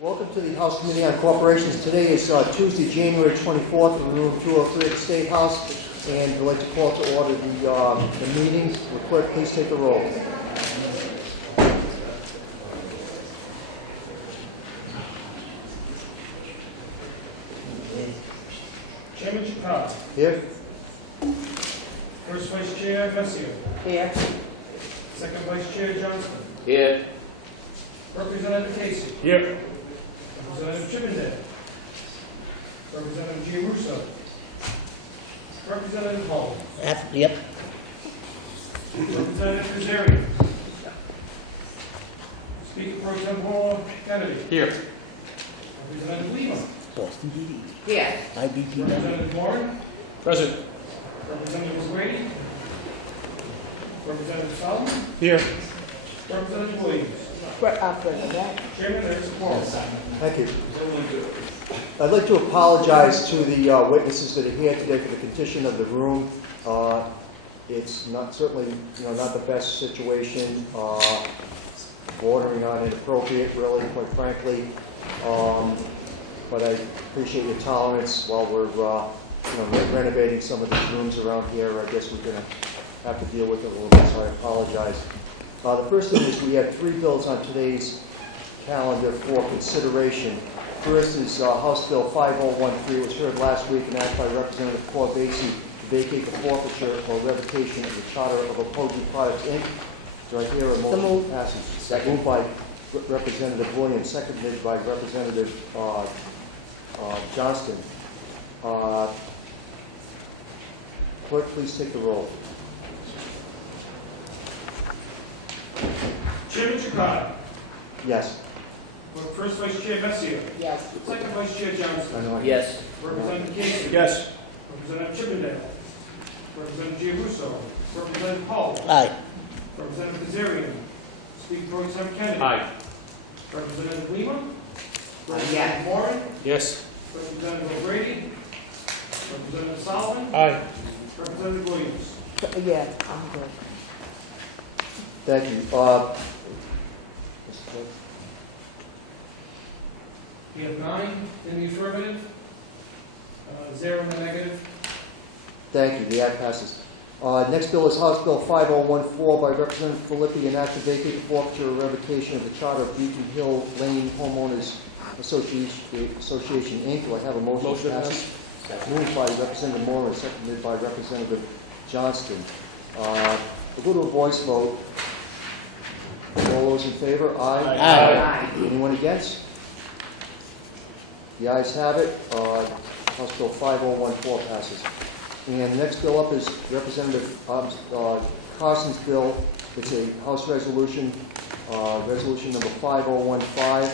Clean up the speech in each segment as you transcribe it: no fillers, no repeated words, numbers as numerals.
Welcome to the House Committee on Corporations. Today is Tuesday, January 24th, in room 203 at the State House, and I'd like to call to order the meeting. Will clerk please take the roll? Chairman Chicago. Here. First Vice Chair Messier. Here. Second Vice Chair Johnston. Here. Representative Casey. Here. Representative Chippendale. Representative Gianrusso. Representative Hall. Yep. Representative Kazarian. Speaker Pro Tempore Kennedy. Here. Representative Lima. Boston DD. Here. IBPW. Representative Warren. Present. Representative Grady. Representative Solomon. Here. Representative Williams. President. Chairman, there is a quorum. Thank you. I'd like to apologize to the witnesses that are here today for the condition of the room. It's not certainly, not the best situation, bordering on inappropriate, really, quite frankly. But I appreciate your tolerance while we're, renovating some of these rooms around here. I guess we're going to have to deal with it a little bit, so I apologize. The first thing is we have 3 bills on today's calendar for consideration. First is House Bill 5013. It was heard last week and asked by Representative Corbasi to vacate the forfeiture or revocation of the charter of Apogee Products, Inc. Do I hear a motion to passage? Second. Moved by Representative Williams, seconded by Representative Johnston. Clerk, please take the roll. Chairman Chicago. Yes. First Vice Chair Messier. Yes. Second Vice Chair I Johnston. know. Yes. Representative Casey. Yes. Representative Chippendale. Representative Gianrusso. Representative Hall. Aye. Representative Kazarian. Speaker Pro Tem Kennedy. Aye. Representative Lima. Yes. Representative Warren. Yes. Representative O'Grady. Representative Solomon. Aye. Representative Williams. Yeah, I'm good. Thank you. Mr. Clerk? We have 9 in the affirmative, 0 in the negative. Thank you. The act passes. Next bill is House Bill 5014 by Representative Filippi, an act to vacate the forfeiture or revocation of the charter of Beacon Hill Lane Homeowners Association, Inc. Do I have a motion? Motion to pass? Moved by Representative Moore and seconded by Representative Johnston. We'll go to a voice vote. All those in favor? Aye. Aye. Anyone against? The ayes have it. House Bill 5014 passes. And the next bill up is Representative Carson's bill. It's a House resolution, resolution number 5015,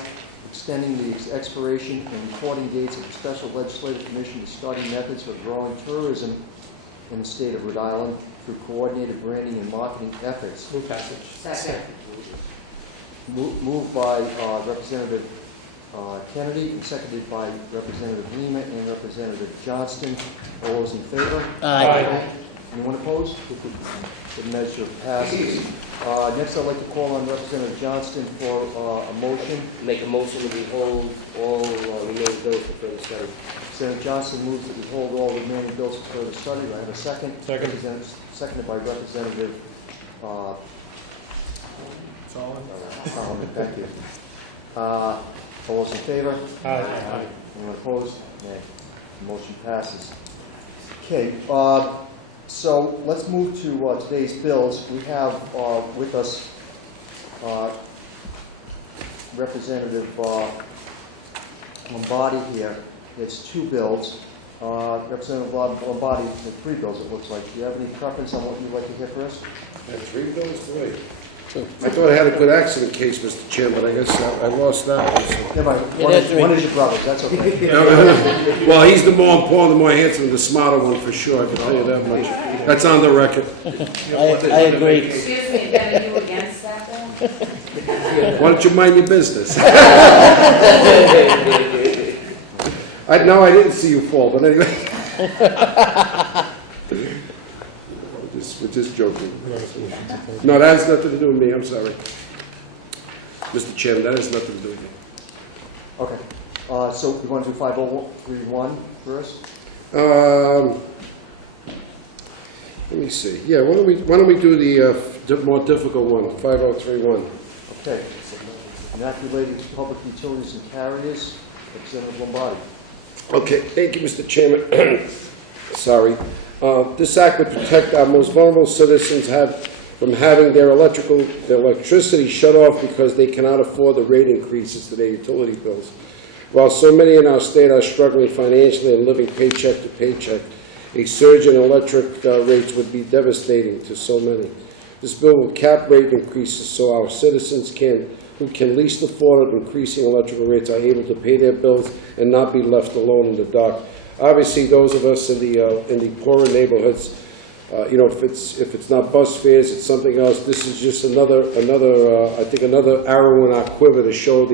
extending the expiration and recording dates of the Special Legislative Commission to study methods for growing tourism in the state of Rhode Island through coordinated branding and marketing efforts. Move passage. Second. Moved by Representative Kennedy and seconded by Representative Lima and Representative Johnston. All those in favor? Aye. Anyone opposed? The measure passes. Next, I'd like to call on Representative Johnston for a motion. Make a motion to withhold all remaining bills for further study. Senator Johnston moves that we hold all remaining bills for further study. Do I have a second? Second. Seconded by Representative Solomon. Thank you. All those in favor? Aye. Anyone opposed? Nay. The motion passes. Okay, so let's move to today's bills. We have with us Representative Lombardi here. It's 2 bills. Representative Lombardi, the 3 bills it looks like. Do you have any preference on what you'd like to hear first? I had 3 bills today. I thought I had a good accident case, Mr. Chairman, but I guess I lost that one. So. Never mind. One is your brother's. That's okay. Well, he's the more important, the more handsome, the smarter one for sure, I can tell you that much. That's on the record. I agree. Excuse me, Ben, are you against that then? Why don't you mind your business? No, I didn't see you fall, but anyway. We're just joking. No, that has nothing to do with me. I'm sorry. Mr. Chairman, that has nothing to do with me. Okay. So you want to do 5031 first? Let me see. Yeah, why don't we do the more difficult one, 5031? Okay. Not related to public utilities and carriers, Representative Lombardi. Okay, thank you, Mr. Chairman. Sorry. This act would protect our most vulnerable citizens from having their electricity shut off because they cannot afford the rate increases to their utility bills. While so many in our state are struggling financially and living paycheck to paycheck, a surge in electric rates would be devastating to so many. This bill will cap rate increases so our citizens who can least afford increasing electrical rates are able to pay their bills and not be left alone in the dark. Obviously, those of us in the poorer neighborhoods, if it's not bus fares, it's something else. This is just another arrow in our quiver to show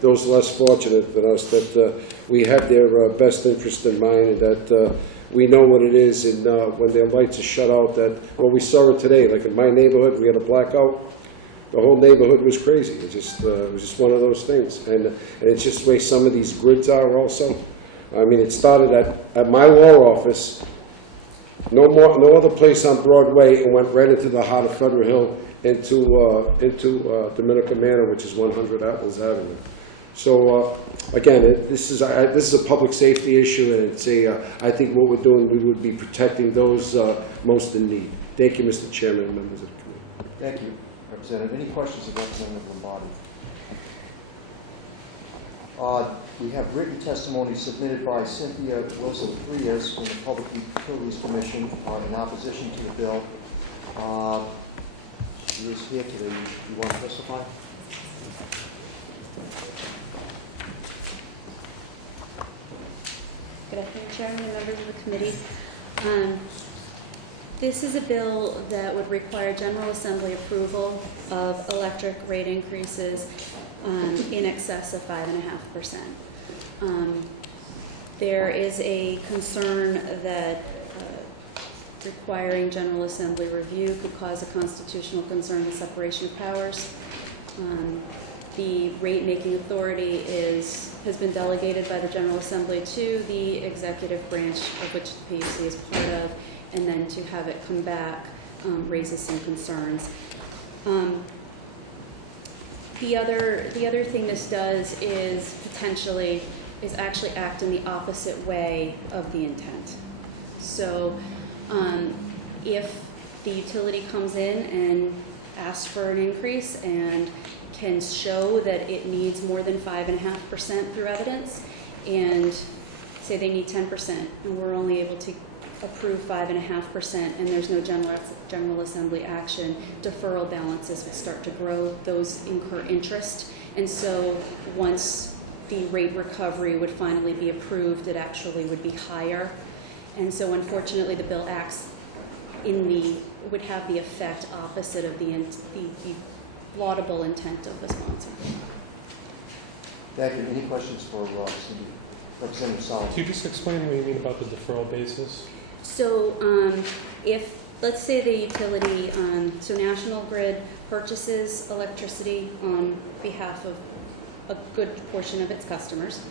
those less fortunate than us that we have their best interest in mind, and that we know what it is, and when their lights are shut out. We saw it today. Like in my neighborhood, we had a blackout. The whole neighborhood was crazy. It was just one of those things, and it's just the way some of these grids are also. I mean, it started at my law office, no other place on Broadway, and went right into the heart of Federal Hill, into Dominican Manor, which is 100 Atlas Avenue. So again, this is a public safety issue, and it's I think what we're doing, we would be protecting those most in need. Thank you, Mr. Chairman and members of the committee. Thank you, Representative. Any questions of Representative Lombardi? We have written testimony submitted by Cynthia Wilson-Frias from the Public Utilities Commission in opposition to the bill. She is here today. You want to testify? Good afternoon, Chairman and members of the committee. This is a bill that would require General Assembly approval of electric rate increases in excess of 5.5%. There is a concern that requiring General Assembly review could cause a constitutional concern with separation of powers. The rate-making authority has been delegated by the General Assembly to the executive branch, of which the PUC is part of, and then to have it come back raises some concerns. The other thing this does is actually act in the opposite way of the intent. So if the utility comes in and asks for an increase and can show that it needs more than 5.5% through evidence, and say they need 10%, and we're only able to approve 5.5%, and there's no General Assembly action, deferral balances will start to grow. Those incur interest, and so once the rate recovery would finally be approved, it actually would be higher. And so unfortunately, the bill acts would have the effect opposite of the laudable intent of the sponsor. Thank you. Any questions for Representative Solomon? Could you just explain what you mean about the deferral basis? So if, let's say the utility, so National Grid purchases electricity on behalf of a good portion of its customers,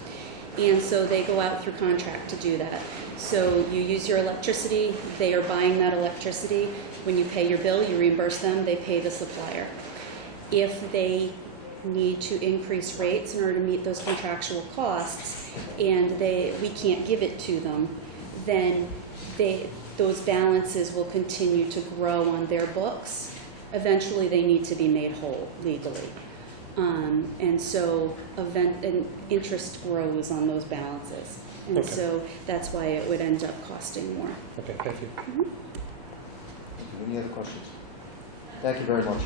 and so they go out through contract to do that. So you use your electricity, they are buying that electricity. When you pay your bill, you reimburse them, they pay the supplier. If they need to increase rates in order to meet those contractual costs, and we can't give it to them, then those balances will continue to grow on their books. Eventually, they need to be made whole legally. And so interest grows on those balances. And Okay. so that's why it would end up costing more. Okay, thank you. Mm-hmm. Any other questions? Thank you very much.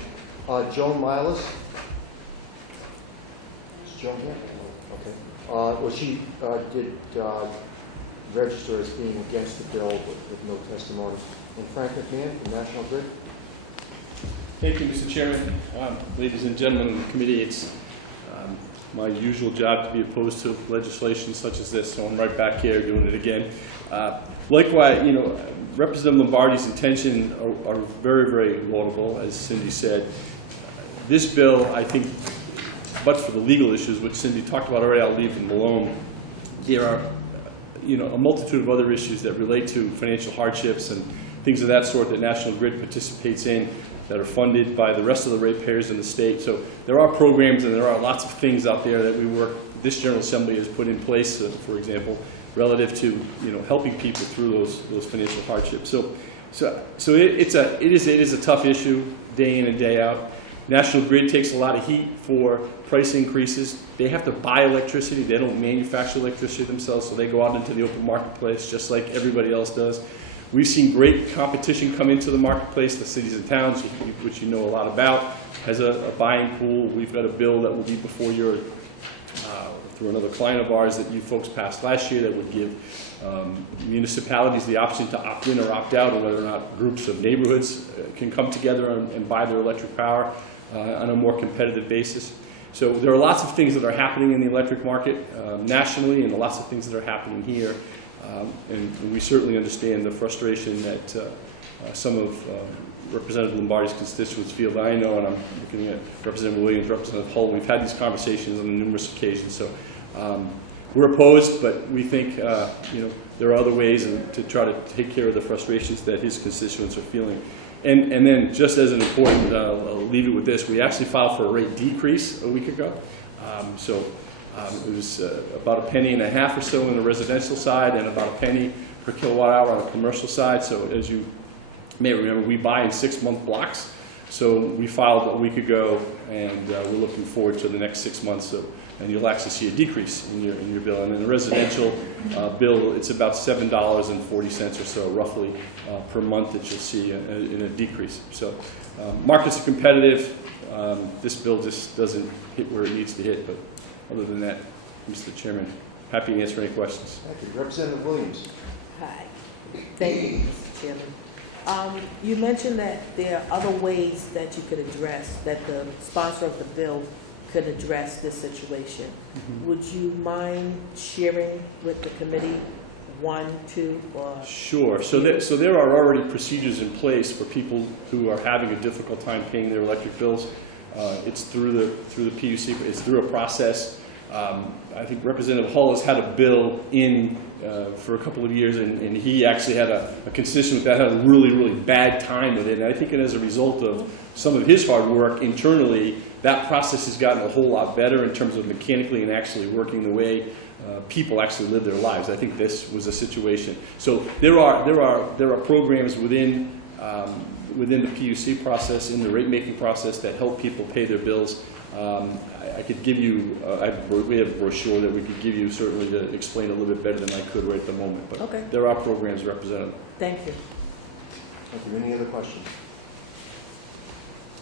Joan Milas? Is Joan here? Okay. She did register as being against the bill with no testimony. And Frank McMahon from National Grid? Thank you, Mr. Chairman. Ladies and gentlemen of the committee, it's my usual job to be opposed to legislation such as this, so I'm right back here doing it again. Likewise, Representative Lombardi's intention are very, very laudable, as Cindy said. This bill, I think, but for the legal issues, which Cindy talked about already, I'll leave them alone. There are, a multitude of other issues that relate to financial hardships and things of that sort that National Grid participates in that are funded by the rest of the ratepayers in the state. So there are programs and there are lots of things out there that we work, this General Assembly has put in place, for example, relative to, helping people through those financial hardships. So it is a tough issue day in and day out. National Grid takes a lot of heat for price increases. They have to buy electricity. They don't manufacture electricity themselves, so they go out into the open marketplace just like everybody else does. We've seen great competition come into the marketplace. The cities and towns, which you know a lot about, has a buying pool. We've got a bill that will be before your, through another client of ours that you folks passed last year that would give municipalities the option to opt in or opt out, or whether or not groups of neighborhoods can come together and buy their electric power on a more competitive basis. So there are lots of things that are happening in the electric market nationally, and lots of things that are happening here. And we certainly understand the frustration that some of Representative Lombardi's constituents feel. I know, and I'm looking at Representative Williams, Representative Hull, we've had these conversations on numerous occasions. So we're opposed, but we think there are other ways to try to take care of the frustrations that his constituents are feeling. And then, just as an important, I'll leave it with this, we actually filed for a rate decrease a week ago. It was about $0.015 or so on the residential side and about $0.01 per kilowatt hour on the commercial side. So as you may remember, we buy in 6-month blocks. So we filed a week ago, and we're looking forward to the next 6 months. And you'll actually see a decrease in your bill. And in the residential bill, it's about $7.40 or so, roughly, per month that you'll see in a decrease. So markets are competitive. This bill just doesn't hit where it needs to hit. But other than that, Mr. Chairman, happy to answer any questions. Thank you. Representative Williams. Hi. Thank you, Mr. Chairman. You mentioned that there are other ways that you could address, that the sponsor of the bill could address this situation. Mm-hmm. Would you mind sharing with the committee 1, 2, or? Sure. So there are already procedures in place for people who are having a difficult time paying their electric bills. It's through the PUC. It's through a process. I think Representative Hull has had a bill in for a couple of years, and he actually had a constituent that had a really, really bad time with it. And I think as a result of some of his hard work internally, that process has gotten a whole lot better in terms of mechanically and actually working the way people actually live their lives. I think this was a situation. So there are programs within the PUC process, in the rate-making process, that help people pay their bills. I could give you, we have a brochure that we could give you certainly to explain a little bit better than I could right at the moment. But okay. There are programs represented. Thank you. Thank you. Any other questions?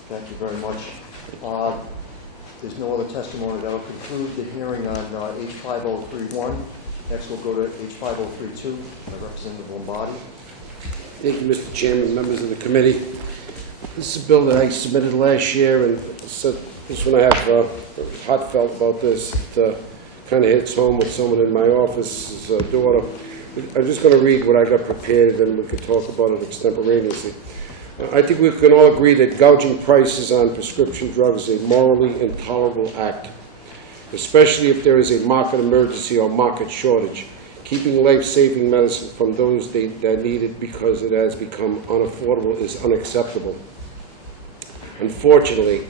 Thank you very much. There's no other testimony. That'll conclude the hearing on H5031. Next, we'll go to H5032 by Representative Lombardi. Thank you, Mr. Chairman, members of the committee. This is a bill that I submitted last year, and this one I have heartfelt about this. It kind of hits home with someone in my office's daughter. I'm just going to read what I got prepared, and then we can talk about it extemporaneously. I think we can all agree that gouging prices on prescription drugs is a morally intolerable act, especially if there is a market emergency or market shortage. Keeping life-saving medicine from those that need it because it has become unaffordable is unacceptable. Unfortunately,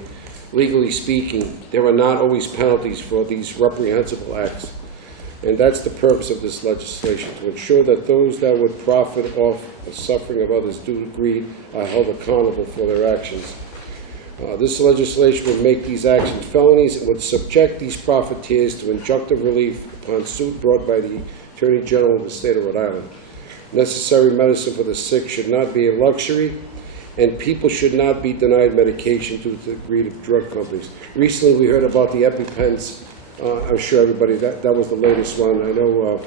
legally speaking, there are not always penalties for these reprehensible acts. And that's the purpose of this legislation, to ensure that those that would profit off the suffering of others due to greed are held accountable for their actions. This legislation would make these actions felonies and would subject these profiteers to injunctive relief upon suit brought by the Attorney General of the state of Rhode Island. Necessary medicine for the sick should not be a luxury, and people should not be denied medication due to the greed of drug companies. Recently, we heard about the EpiPens. I'm sure everybody, that was the latest one. I know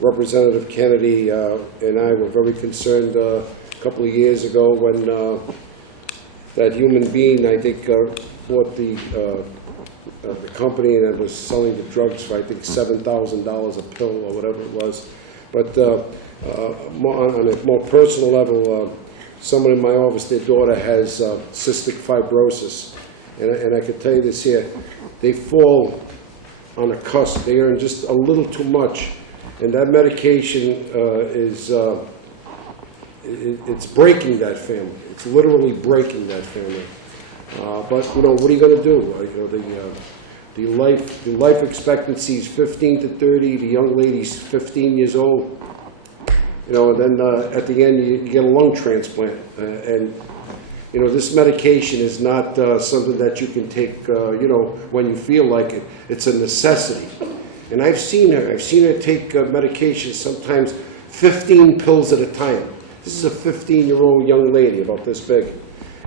Representative Kennedy and I were very concerned a couple of years ago when that human being, I think, bought the company and was selling the drugs for, I think, $7,000 a pill or whatever it was. But on a more personal level, someone in my office, their daughter has cystic fibrosis. And I can tell you this here, they fall on a cusp. They earn just a little too much, and that medication it's breaking that family. It's literally breaking that family. But you know, what are you going to do? You know, the life expectancy is 15 to 30. The young lady's 15 years old. You know, and then at the end you get a lung transplant. And you know, this medication is not something that you can take, you know, when you feel like it. It's a necessity. And I've seen her take medication, sometimes 15 pills at a time. This is a 15-year-old young lady, about this big.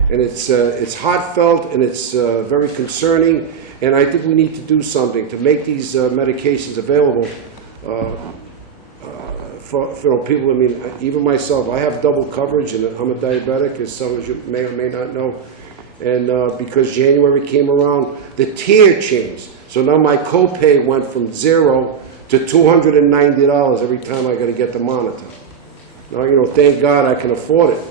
And it's heartfelt, and it's very concerning, and I think we need to do something to make these medications available for you know, people. I mean, even myself, I have double coverage, and I'm a diabetic, as some of you may or may not know. And because January came around, the tier changed. So now my copay went from $0 to $290 every time I got to get the monitor. Now, you know, thank God I can afford it.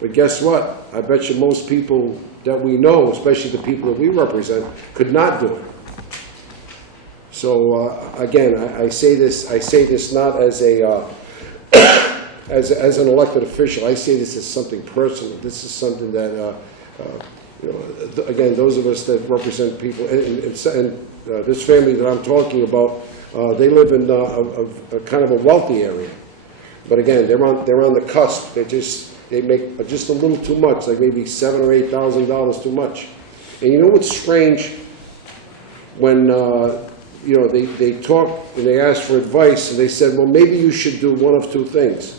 But guess what? I bet you most people that we know, especially the people that we represent, could not do it. So again, I say this not as a as an elected official. I say this as something personal. This is something that you know, again, those of us that represent people, and this family that I'm talking about, they live in a kind of a wealthy area. But again, they're on the cusp. They make just a little too much, like maybe $7,000 or $8,000 too much. And you know what's strange? When you know, they talk and they ask for advice, and they said, well, maybe you should do one of two things.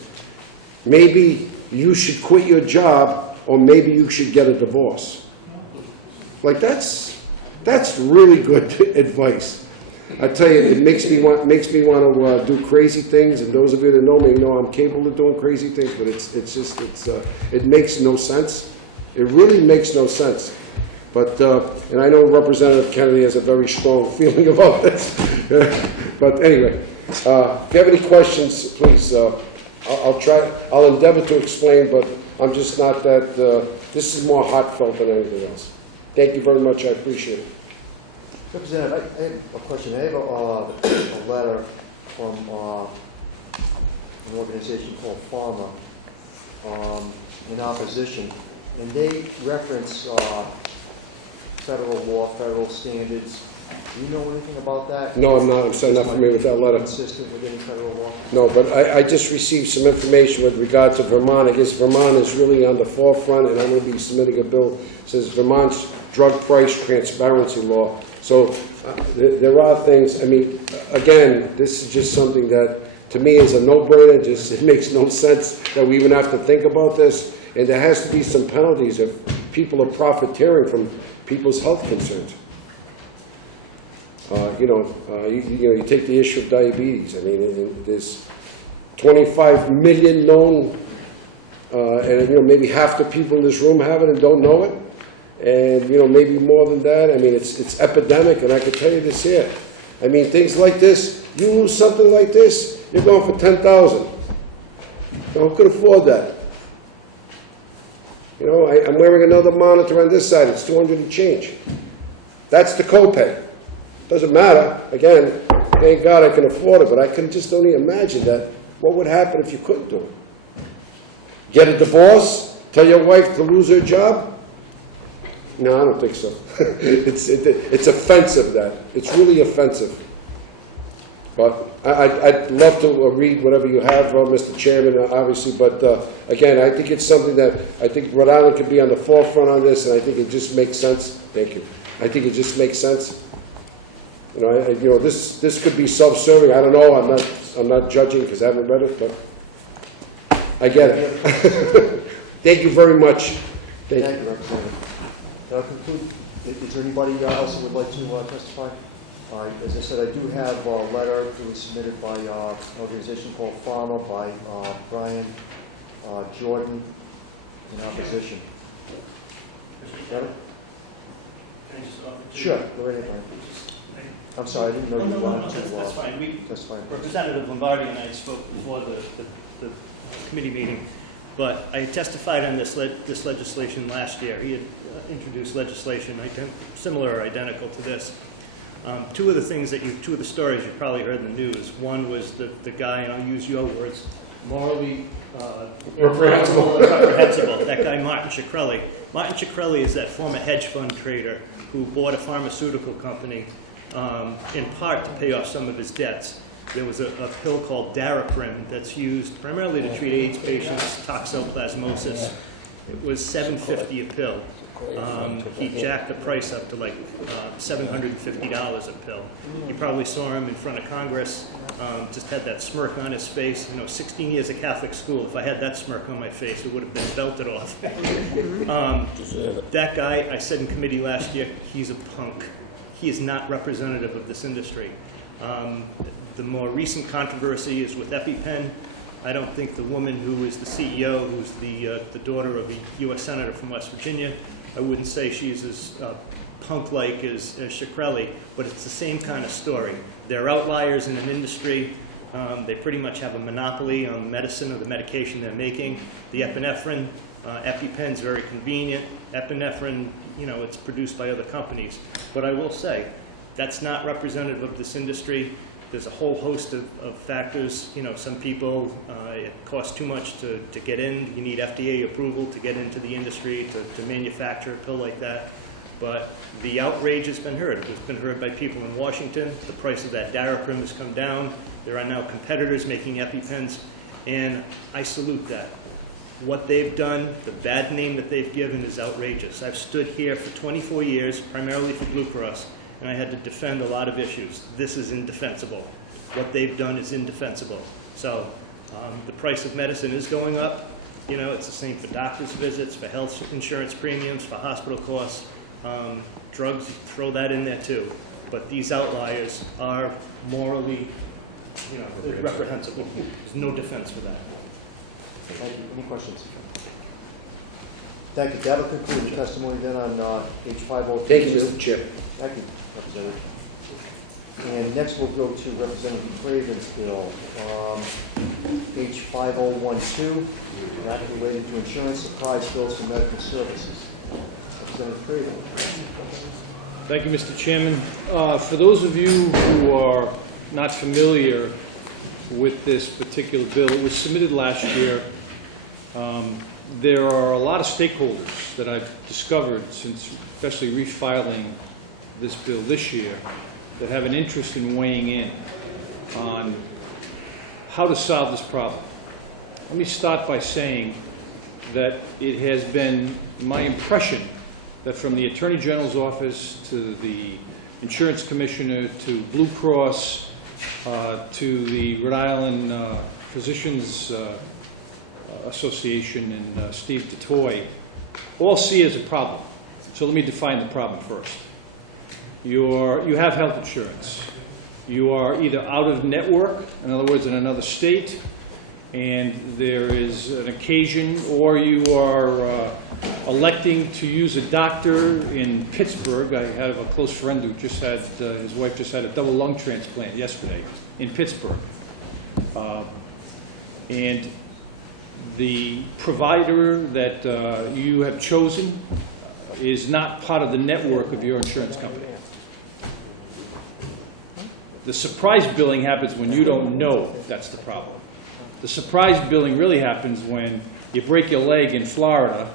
Maybe you should quit your job, or maybe you should get a divorce. Like that's really good advice. I tell you, it makes me want to do crazy things. And those of you that know me know I'm capable of doing crazy things. But it makes no sense. It really makes no sense. But and I know Representative Kennedy has a very strong feeling about this. But anyway, if you have any questions, please. I'll endeavor to explain, but I'm just not that. This is more heartfelt than anything else. Thank you very much. I appreciate it. Representative, I have a question. I have a letter from an organization called Pharma in opposition, and they reference federal law, federal standards. Do you know anything about that? No, I'm not. I'm not familiar with that letter. Consistent with any federal law? No, but I just received some information with regard to Vermont. I guess Vermont is really on the forefront, and I'm going to be submitting a bill that says Vermont's drug price transparency law. So there are things. I mean, again, this is just something that to me is a no-brainer. Just it makes no sense that we even have to think about this, and there has to be some penalties if people are profiteering from people's health concerns. You take the issue of diabetes. I mean, there's 25 million known, and maybe half the people in this room have it and don't know it, and maybe more than that. I mean, it's epidemic, and I can tell you this here. I mean, things like this. You lose something like this, you're going for $10,000. Who could afford that? I'm wearing another monitor on this side. It's $200 and change. That's the copay. Doesn't matter. Again, thank God I can afford it, but I can just only imagine that. What would happen if you couldn't do it? Get a divorce? Tell your wife to lose her job? No, I don't think so. It's offensive, that. It's really offensive. But I'd love to read whatever you have, Mr. Chairman, obviously. But again, I think it's something that I think Rhode Island could be on the forefront on this, and I think it just makes sense. Thank you. I think it just makes sense. This could be self-serving. I don't know. I'm not judging because I haven't read it, but I get it. Thank you very much. Thank you, Representative. That'll conclude. Is there anybody else who would like to testify? As I said, I do have a letter that was submitted by an organization called Pharma by Brian Jordan in opposition. Got it? Sure. Go right ahead, Brian. I'm sorry, I didn't know you wanted to that's fine. testify. Representative Lombardi and I spoke before the committee meeting, but I testified on this legislation last year. He had introduced legislation similar or identical to this. Two of the stories you probably heard in the news. One was the guy, and I'll use your words, morally reprehensible. That guy, Martin Shkreli. Martin Shkreli is that former hedge fund trader who bought a pharmaceutical company in part to pay off some of his debts. There was a pill called Daraprim that's used primarily to treat AIDS patients, toxoplasmosis. It was $7.50 a pill. He jacked the price up to like $750 a pill. You probably saw him in front of Congress, just had that smirk on his face. 16 years of Catholic school, if I had that smirk on my face, it would have been belted off. That guy, I said in committee last year, he's a punk. He is not representative of this industry. The more recent controversy is with EpiPen. I don't think the woman who is the CEO, who's the daughter of a U.S. Senator from West Virginia, I wouldn't say she's as punk-like as Shkreli, but it's the same kind of story. They're outliers in an industry. They pretty much have a monopoly on the medicine or the medication they're making. The epinephrine, EpiPen's very convenient. Epinephrine, it's produced by other companies. But I will say, that's not representative of this industry. There's a whole host of factors. Some people, it costs too much to get in. You need FDA approval to get into the industry, to manufacture a pill like that. But the outrage has been heard. It's been heard by people in Washington. The price of that Daraprim has come down. There are now competitors making EpiPens, and I salute that. What they've done, the bad name that they've given is outrageous. I've stood here for 24 years, primarily for Blue Cross, and I had to defend a lot of issues. This is indefensible. What they've done is indefensible. So the price of medicine is going up. It's the same for doctor's visits, for health insurance premiums, for hospital costs. Drugs, throw that in there too. But these outliers are morally, reprehensible. There's no defense for that. Thank you. Any questions? Thank you. That'll conclude the testimony then on page 502. Thank you, Mr. Chair. Thank you, Representative. And next we'll go to Representative Craven's bill. Page 5012, that related to insurance surprise bills for medical services. Representative Craven. Thank you, Mr. Chairman. For those of you who are not familiar with this particular bill, it was submitted last year. There are a lot of stakeholders that I've discovered since especially refiling this bill this year that have an interest in weighing in on how to solve this problem. Let me start by saying that it has been my impression that from the Attorney General's office to the Insurance Commissioner to Blue Cross to the Rhode Island Physicians Association and Steve DeToy all see it as a problem. So let me define the problem first. You have health insurance. You are either out of network, in other words, in another state, and there is an occasion, or you are electing to use a doctor in Pittsburgh. I have a close friend who just had, his wife just had a double lung transplant yesterday in Pittsburgh. And the provider that you have chosen is not part of the network of your insurance company. The surprise billing happens when you don't know that's the problem. The surprise billing really happens when you break your leg in Florida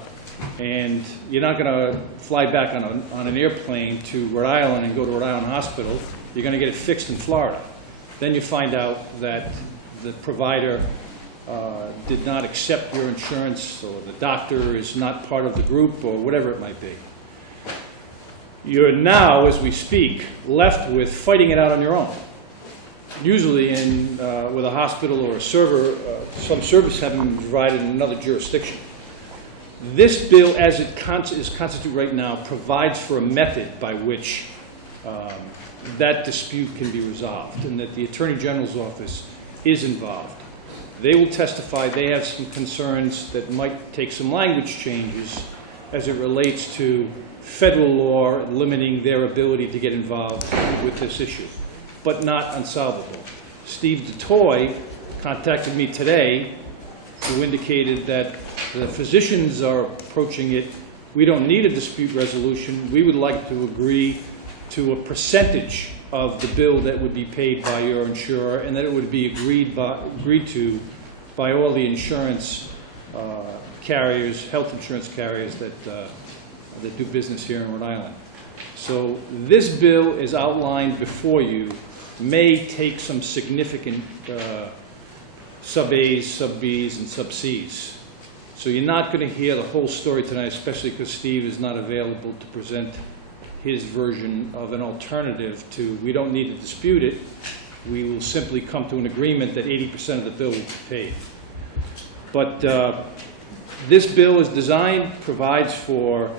and you're not going to fly back on an airplane to Rhode Island and go to Rhode Island Hospital. You're going to get it fixed in Florida. Then you find out that the provider did not accept your insurance, or the doctor is not part of the group, or whatever it might be. You're now, as we speak, left with fighting it out on your own. Usually with a hospital or a server, some service having been provided in another jurisdiction. This bill, as it is constituted right now, provides for a method by which that dispute can be resolved, and that the Attorney General's office is involved. They will testify. They have some concerns that might take some language changes as it relates to federal law limiting their ability to get involved with this issue, but not unsolvable. Steve DeToy contacted me today, who indicated that the physicians are approaching it. We don't need a dispute resolution. We would like to agree to a percentage of the bill that would be paid by your insurer, and that it would be agreed to by all the insurance carriers, health insurance carriers that do business here in Rhode Island. So this bill is outlined before you, may take some significant sub-A's, sub-B's, and sub-C's. So you're not going to hear the whole story tonight, especially because Steve is not available to present his version of an alternative to, we don't need to dispute it, we will simply come to an agreement that 80% of the bill will be paid. But this bill is designed, provides for,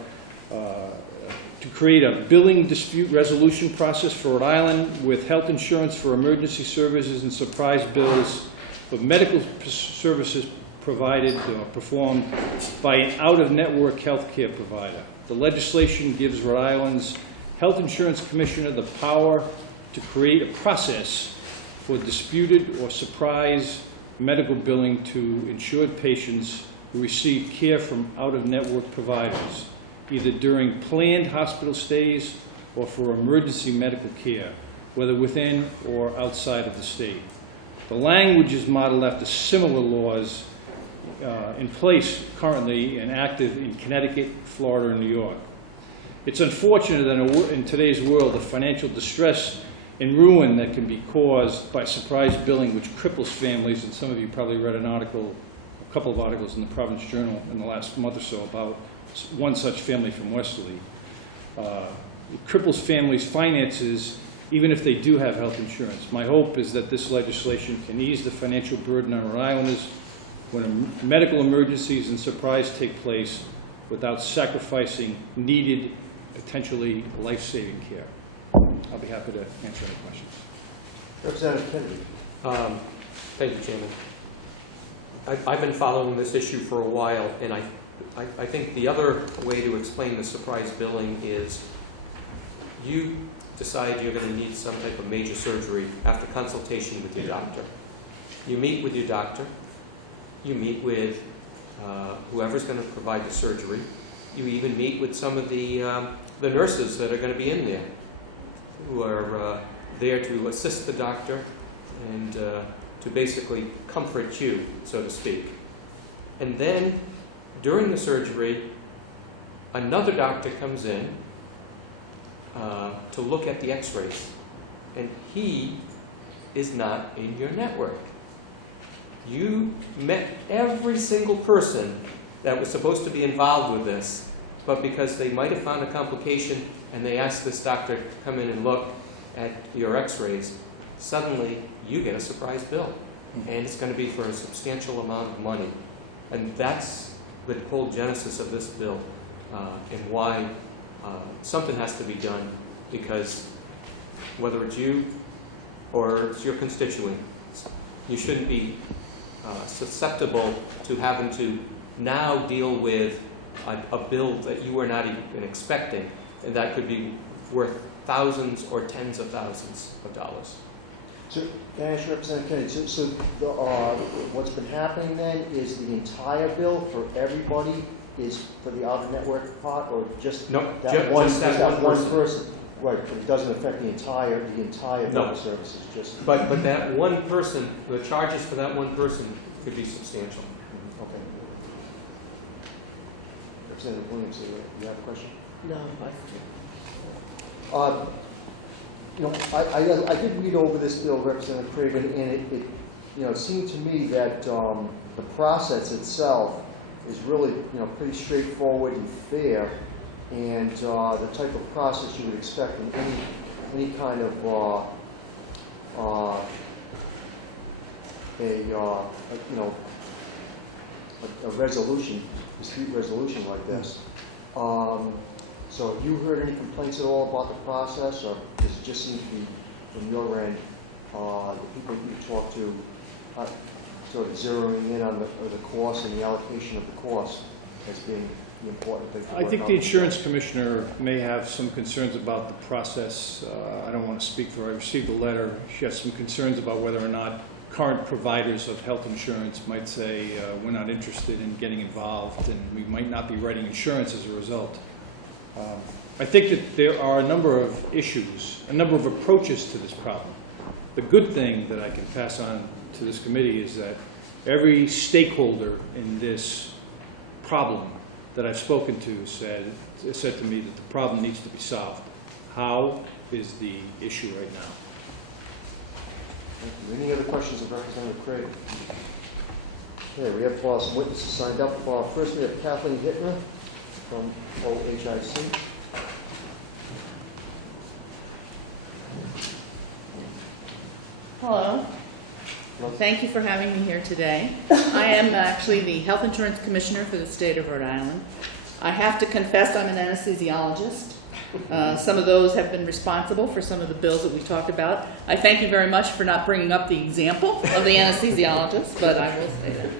to create a billing dispute resolution process for Rhode Island with health insurance for emergency services and surprise bills of medical services provided or performed by an out-of-network health care provider. The legislation gives Rhode Island's Health Insurance Commissioner the power to create a process for disputed or surprise medical billing to insured patients who receive care from out-of-network providers, either during planned hospital stays or for emergency medical care, whether within or outside of the state. The language is modeled after similar laws in place currently and active in Connecticut, Florida, and New York. It's unfortunate that in today's world, the financial distress and ruin that can be caused by surprise billing, which cripples families, and some of you probably read a couple of articles in the Providence Journal in the last month or so about one such family from Westerly. It cripples families' finances even if they do have health insurance. My hope is that this legislation can ease the financial burden on Rhode Islanders when medical emergencies and surprise take place without sacrificing needed, potentially life-saving care. I'll be happy to answer any questions. Representative Kennedy. Thank you, Chairman. I've been following this issue for a while, and I think the other way to explain the surprise billing is you decide you're going to need some type of major surgery after consultation with your doctor. You meet with your doctor. You meet with whoever's going to provide the surgery. You even meet with some of the nurses that are going to be in there, who are there to assist the doctor and to basically comfort you, so to speak. And then, during the surgery, another doctor comes in to look at the x-rays, and he is not in your network. You met every single person that was supposed to be involved with this, but because they might have found a complication and they asked this doctor to come in and look at your x-rays, suddenly you get a surprise bill. And it's going to be for a substantial amount of money. And that's the whole genesis of this bill and why something has to be done, because whether it's you or it's your constituent, you shouldn't be susceptible to having to now deal with a bill that you were not even expecting, and that could be worth thousands or tens of thousands of dollars. So, can I ask you, Representative Kennedy, so what's been happening then is the entire bill for everybody is for the out-of-network part, or just No, that just that one person. Right, but it doesn't affect the entire bill No. of services, just... But that one person, the charges for that one person could be substantial. Okay. Representative Williams, you have a question? No, I did read over this bill, Representative Craven, and it seemed to me that the process itself is really, pretty straightforward and fair, and the type of process you would expect in any kind of a resolution, dispute resolution like this. So have you heard any complaints at all about the process, or does it just seem to be, from your end, the people you talk to sort of zeroing in on the cost and the allocation of the cost as being the important thing to work I think out? the insurance commissioner may have some concerns about the process. I don't want to speak for her. I received a letter. She has some concerns about whether or not current providers of health insurance might say we're not interested in getting involved, and we might not be writing insurance as a result. I think that there are a number of issues, a number of approaches to this problem. The good thing that I can pass on to this committee is that every stakeholder in this problem that I've spoken to said to me that the problem needs to be solved. How is the issue right now? Thank you. Any other questions of Representative Craig? Okay, we have some witnesses signed up. First, we have Kathleen Hittner from OHIC. Hello. Thank you for having me here today. I am actually the Health Insurance Commissioner for the state of Rhode Island. I have to confess I'm an anesthesiologist. Some of those have been responsible for some of the bills that we talked about. I thank you very much for not bringing up the example of the anesthesiologist, but I will say that.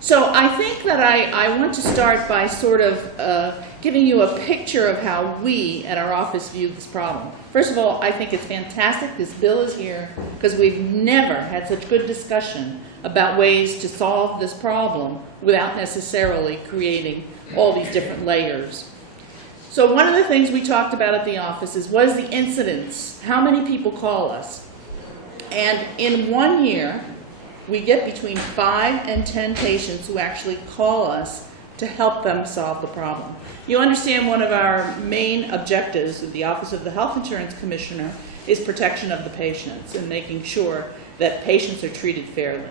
So I think that I want to start by sort of giving you a picture of how we at our office view this problem. First of all, I think it's fantastic this bill is here because we've never had such good discussion about ways to solve this problem without necessarily creating all these different layers. So one of the things we talked about at the office is what is the incidence? How many people call us? And in 1 year, we get between 5 and 10 patients who actually call us to help them solve the problem. You understand one of our main objectives of the Office of the Health Insurance Commissioner is protection of the patients and making sure that patients are treated fairly.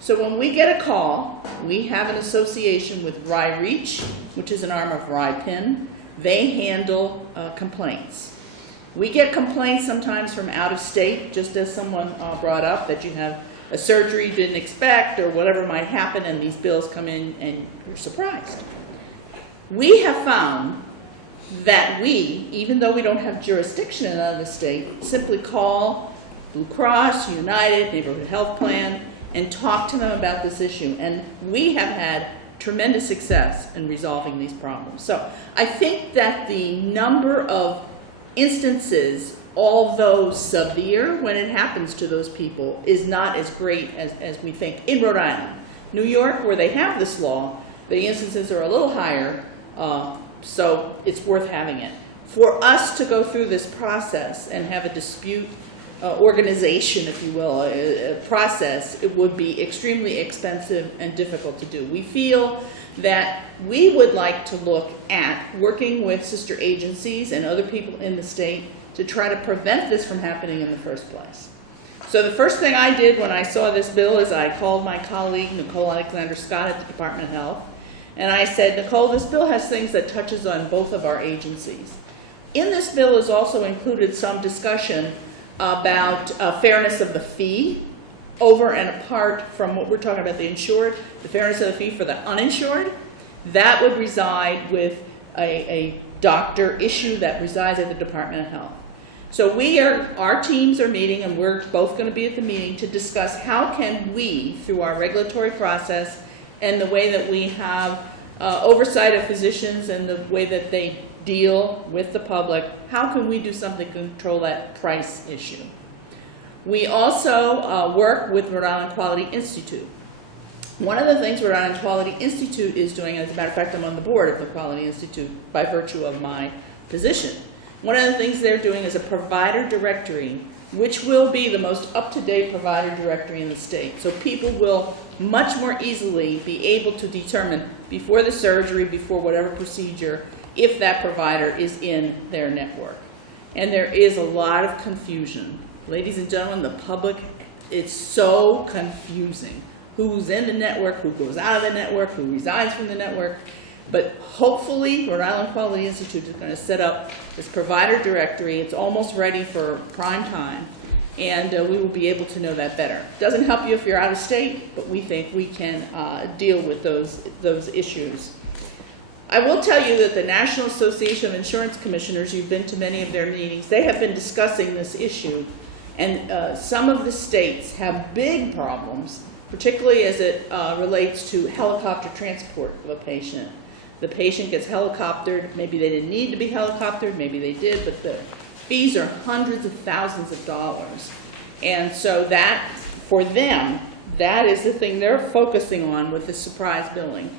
So when we get a call, we have an association with RYREACH, which is an arm of RYPIN. They handle complaints. We get complaints sometimes from out of state, just as someone brought up, that you have a surgery you didn't expect or whatever might happen and these bills come in and you're surprised. We have found that we, even though we don't have jurisdiction in another state, simply call Blue Cross, United, Neighborhood Health Plan, and talk to them about this issue. And we have had tremendous success in resolving these problems. So I think that the number of instances, although severe when it happens to those people, is not as great as we think in Rhode Island. New York, where they have this law, the instances are a little higher, so it's worth having it. For us to go through this process and have a dispute organization, if you will, a process, it would be extremely expensive and difficult to do. We feel that we would like to look at working with sister agencies and other people in the state to try to prevent this from happening in the first place. So the first thing I did when I saw this bill is I called my colleague, Nicole Alexander Scott at the Department of Health, and I said, Nicole, this bill has things that touches on both of our agencies. In this bill is also included some discussion about fairness of the fee over and apart from what we're talking about, the insured, the fairness of the fee for the uninsured. That would reside with a doctor issue that resides at the Department of Health. So our teams are meeting, and we're both going to be at the meeting to discuss how can we, through our regulatory process and the way that we have oversight of physicians and the way that they deal with the public, how can we do something to control that price issue? We also work with Rhode Island Quality Institute. One of the things Rhode Island Quality Institute is doing, as a matter of fact, I'm on the board of the Quality Institute by virtue of my position. One of the things they're doing is a provider directory, which will be the most up-to-date provider directory in the state. So people will much more easily be able to determine before the surgery, before whatever procedure, if that provider is in their network. And there is a lot of confusion. Ladies and gentlemen, the public, it's so confusing. Who's in the network, who goes out of the network, who resides from the network. But hopefully, Rhode Island Quality Institute is going to set up this provider directory. It's almost ready for prime time, and we will be able to know that better. Doesn't help you if you're out of state, but we think we can deal with those issues. I will tell you that the National Association of Insurance Commissioners, you've been to many of their meetings, they have been discussing this issue, and some of the states have big problems, particularly as it relates to helicopter transport of a patient. The patient gets helicoptered, maybe they didn't need to be helicoptered, maybe they did, but the fees are hundreds of thousands of dollars. And so that, for them, that is the thing they're focusing on with the surprise billing,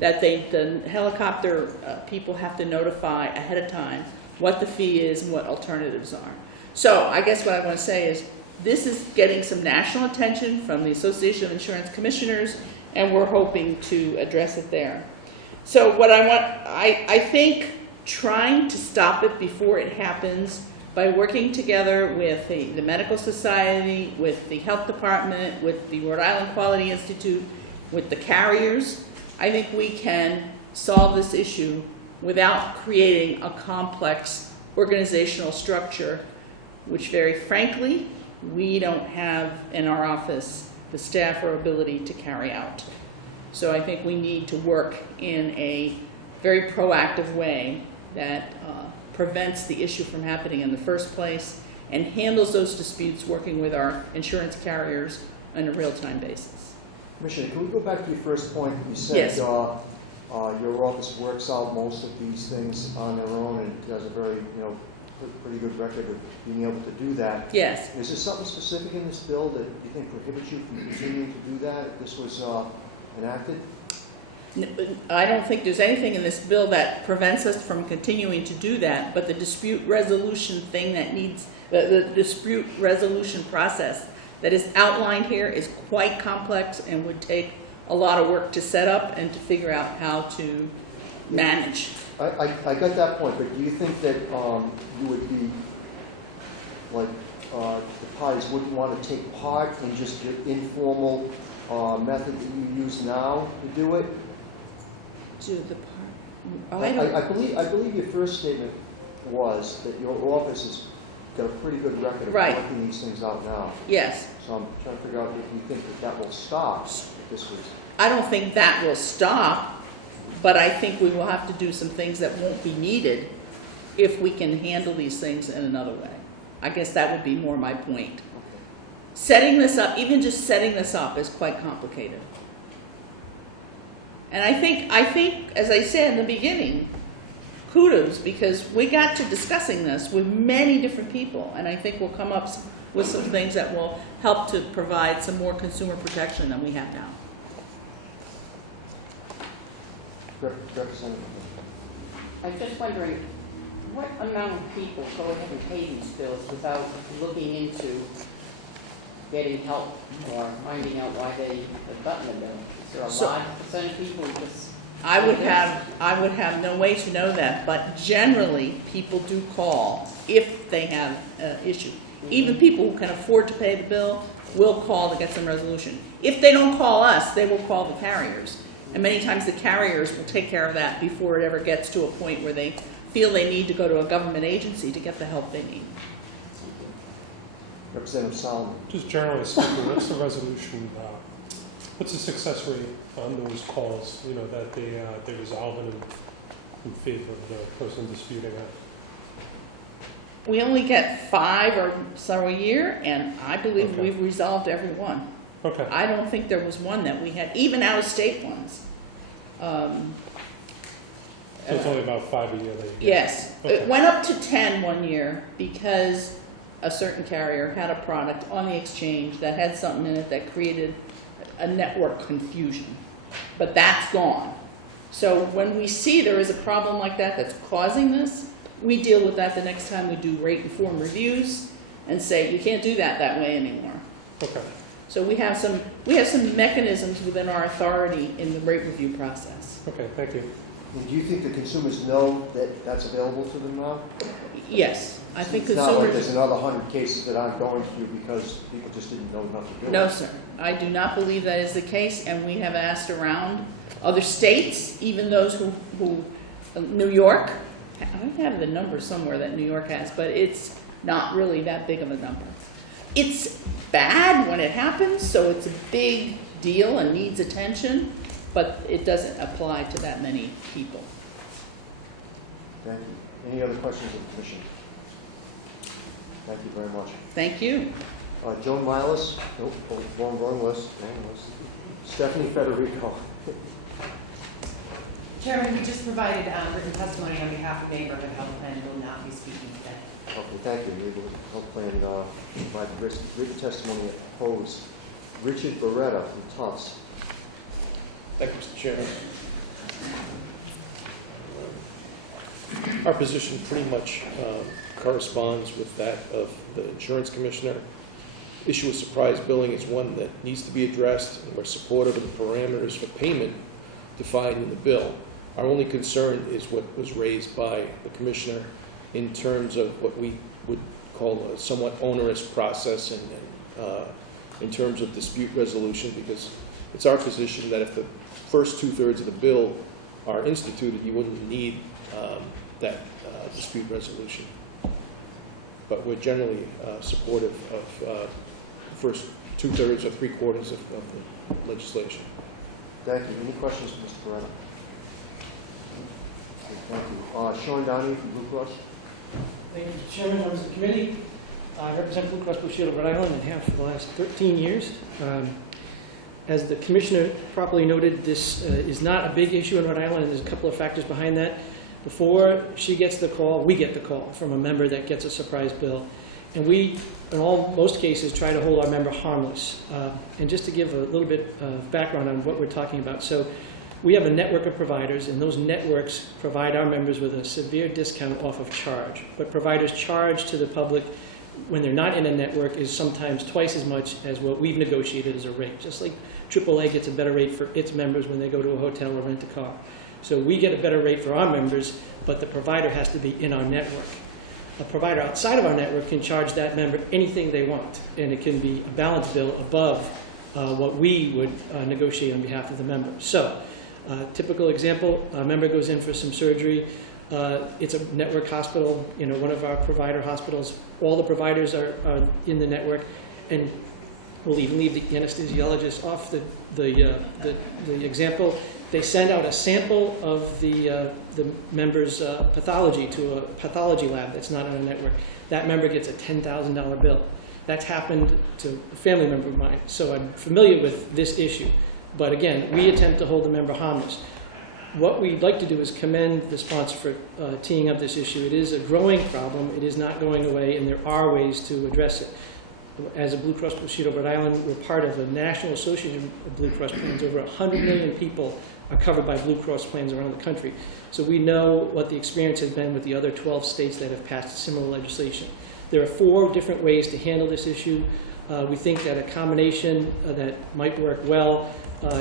that the helicopter people have to notify ahead of time what the fee is and what alternatives are. So I guess what I want to say is this is getting some national attention from the Association of Insurance Commissioners, and we're hoping to address it there. So what I think trying to stop it before it happens by working together with the Medical Society, with the Health Department, with the Rhode Island Quality Institute, with the carriers, I think we can solve this issue without creating a complex organizational structure, which very frankly, we don't have in our office the staff or ability to carry out. So I think we need to work in a very proactive way that prevents the issue from happening in the first place and handles those disputes working with our insurance carriers on a real-time basis. Commissioner, can we go back to your first point? You said Yes. your office works out most of these things on their own and has a very, pretty good record of being able to do that. Yes. Is there something specific in this bill that you think prohibits you from continuing to do that if this was enacted? I don't think there's anything in this bill that prevents us from continuing to do that, but the dispute resolution thing that needs, the dispute resolution process that is outlined here is quite complex and would take a lot of work to set up and to figure out how to manage. I got that point, but do you think that you would be, like, the parties wouldn't want to take part in just your informal method that you use now to do it? Do the part, I believe your first statement was that your office has got a pretty good record of Right. working these things out now. Yes. So I'm trying to figure out if you think that will stop if this was. I don't think that will stop, but I think we will have to do some things that won't be needed if we can handle these things in another way. I guess that would be more my point. Setting this up, even just setting this up, is quite complicated. And I think, as I said in the beginning, kudos, because we got to discussing this with many different people, and I think we'll come up with some things that will help to provide some more consumer protection than we have now. Representative. I was just wondering, what amount of people go ahead and pay these bills without looking into getting help or finding out why they have gotten the bill? Is there a large percent of people who just... I would have no way to know that, but generally, people do call if they have an issue. Even people who can afford to pay the bill will call to get some resolution. If they don't call us, they will call the carriers. And many times the carriers will take care of that before it ever gets to a point where they feel they need to go to a government agency to get the help they need. Representative Solomon. Just generally speaking, what's the resolution, what's the success rate on those calls, that they resolve it in favor of the person disputing it? We only get 5 or so a year, and I believe we've resolved every one. Okay. I don't think there was one that we had, even out-of-state ones. So it's only about 5 a year that you get? Yes. Okay. It went up to 10 one year because a certain carrier had a product on the exchange that had something in it that created a network confusion. But that's gone. So when we see there is a problem like that that's causing this, we deal with that the next time we do rate and form reviews and say, you can't do that way anymore. Okay. So we have some mechanisms within our authority in the rate review process. Okay, thank you. And do you think the consumers know that that's available to them now? Yes, I think It's not like consumers. there's another 100 cases that aren't going through because people just didn't know enough to do it. No, sir. I do not believe that is the case, and we have asked around other states, even those who New York, I have the number somewhere that New York has, but it's not really that big of a number. It's bad when it happens, so it's a big deal and needs attention, but it doesn't apply to that many people. Thank you. Any other questions of the commission? Thank you very much. Thank you. Joan Milas. Nope, wrong list. Stephanie Federico. Chairman, we just provided written testimony on behalf of Neighborhood Health Plan and will not be speaking today. Okay, thank you. Neighborhood Health Plan provided written testimony opposed. Richard Beretta from Tufts. Thank you, Mr. Chairman. Our position pretty much corresponds with that of the insurance commissioner. Issue of surprise billing is one that needs to be addressed, and we're supportive of the parameters for payment defined in the bill. Our only concern is what was raised by the commissioner in terms of what we would call a somewhat onerous process and in terms of dispute resolution, because it's our position that if the first 2/3 of the bill are instituted, you wouldn't need that dispute resolution. But we're generally supportive of the first 2/3 or 3/4 of the legislation. Thank you. Any questions for Mr. Perretta? Okay, thank you. Sean Downey from Blue Cross. Thank you, Mr. Chairman, members of the committee. I represent Blue Cross Blue Shield of Rhode Island and have for the last 13 years. As the commissioner properly noted, this is not a big issue in Rhode Island, and there's a couple of factors behind that. Before she gets the call, we get the call from a member that gets a surprise bill. And we, in most cases, try to hold our member harmless. And just to give a little bit of background on what we're talking about. So we have a network of providers, and those networks provide our members with a severe discount off of charge. But providers charge to the public when they're not in a network is sometimes twice as much as what we've negotiated as a rate. Just like AAA gets a better rate for its members when they go to a hotel or rent a car. So we get a better rate for our members, but the provider has to be in our network. A provider outside of our network can charge that member anything they want, and it can be a balance bill above what we would negotiate on behalf of the member. So, typical example, a member goes in for some surgery. It's a network hospital, one of our provider hospitals. All the providers are in the network, and we'll even leave the anesthesiologist off the example. They send out a sample of the member's pathology to a pathology lab that's not on a network. That member gets a $10,000 bill. That's happened to a family member of mine, so I'm familiar with this issue. But again, we attempt to hold the member harmless. What we'd like to do is commend the sponsor for teeing up this issue. It is a growing problem. It is not going away, and there are ways to address it. As a Blue Cross Blue Shield of Rhode Island, we're part of a National Association of Blue Cross plans. Over 100 million people are covered by Blue Cross plans around the country. So we know what the experience has been with the other 12 states that have passed similar legislation. There are 4 different ways to handle this issue. We think that a combination that might work well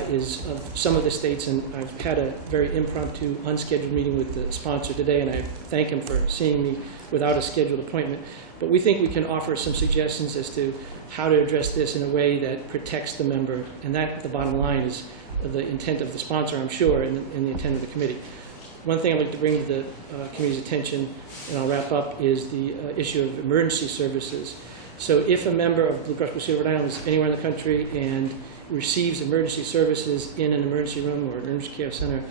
is of some of the states, and I've had a very impromptu, unscheduled meeting with the sponsor today, and I thank him for seeing me without a scheduled appointment. But we think we can offer some suggestions as to how to address this in a way that protects the member, and that, the bottom line, is the intent of the sponsor, I'm sure, and the intent of the committee. One thing I'd like to bring to the committee's attention, and I'll wrap up, is the issue of emergency services. So if a member of Blue Cross Blue Shield of Rhode Island is anywhere in the country and receives emergency services in an emergency room or an urgent care center,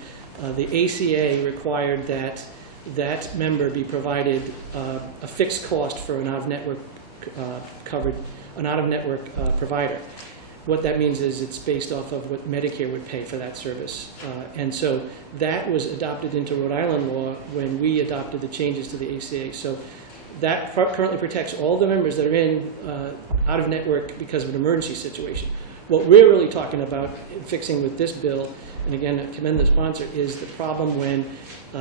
the ACA required that that member be provided a fixed cost for an out-of-network provider. What that means is it's based off of what Medicare would pay for that service. And so that was adopted into Rhode Island law when we adopted the changes to the ACA. So that currently protects all the members that are in out-of-network because of an emergency situation. What we're really talking about fixing with this bill, and again, I commend the sponsor, is the problem when